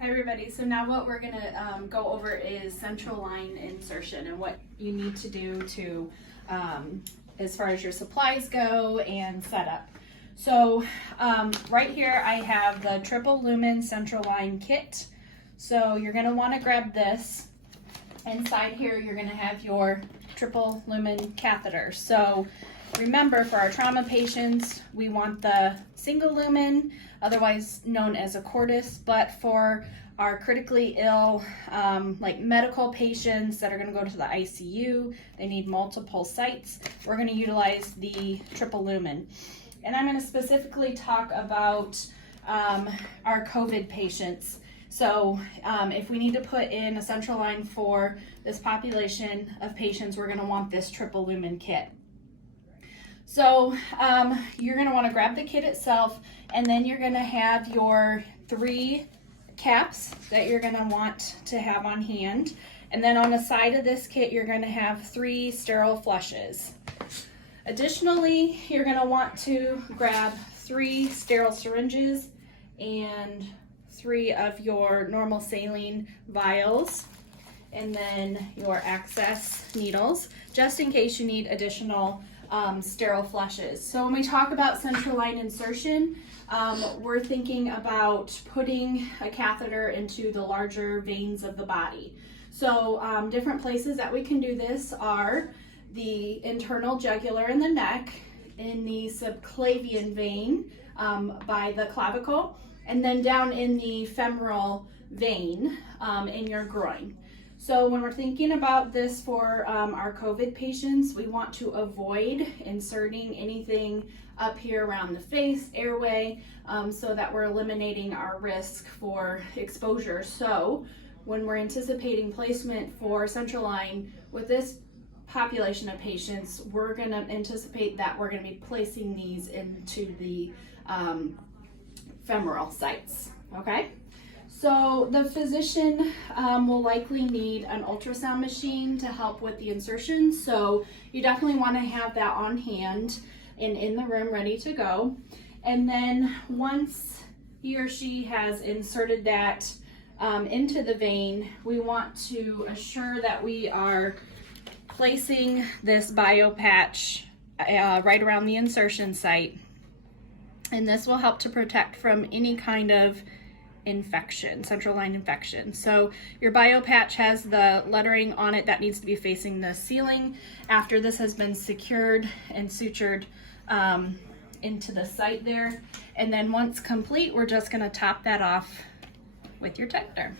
Hi everybody, so now what we're gonna go over is central line insertion and what you need to do to, as far as your supplies go and setup. So right here I have the triple lumen central line kit. So you're gonna wanna grab this. Inside here you're gonna have your triple lumen catheter. So remember, for our trauma patients, we want the single lumen, otherwise known as a cordis, but for our critically ill, like medical patients that are gonna go to the ICU, they need multiple sites, we're gonna utilize the triple lumen. And I'm gonna specifically talk about our COVID patients. So if we need to put in a central line for this population of patients, we're gonna want this triple lumen kit. So you're gonna wanna grab the kit itself, and then you're gonna have your 3 caps that you're gonna want to have on hand. And then on the side of this kit, you're gonna have 3 sterile flushes. Additionally, you're gonna want to grab 3 sterile syringes and 3 of your normal saline vials, and then your access needles, just in case you need additional sterile flushes. So when we talk about central line insertion, we're thinking about putting a catheter into the larger veins of the body. So different places that we can do this are the internal jugular in the neck, in the subclavian vein by the clavicle, and then down in the femoral vein in your groin. So when we're thinking about this for our COVID patients, we want to avoid inserting anything up here around the face, airway, so that we're eliminating our risk for exposure. So when we're anticipating placement for central line with this population of patients, we're going to anticipate that we're going to be placing these into the femoral sites, okay? So the physician will likely need an ultrasound machine to help with the insertion. So you definitely want to have that on hand and in the room ready to go. And then once he or she has inserted that into the vein, we want to assure that we are placing this bio patch right around the insertion site. And this will help to protect from any kind of infection, central line infection. So your bio patch has the lettering on it that needs to be facing the ceiling after this has been secured and sutured into the site there. And then once complete, we're just going to top that off with your Tector.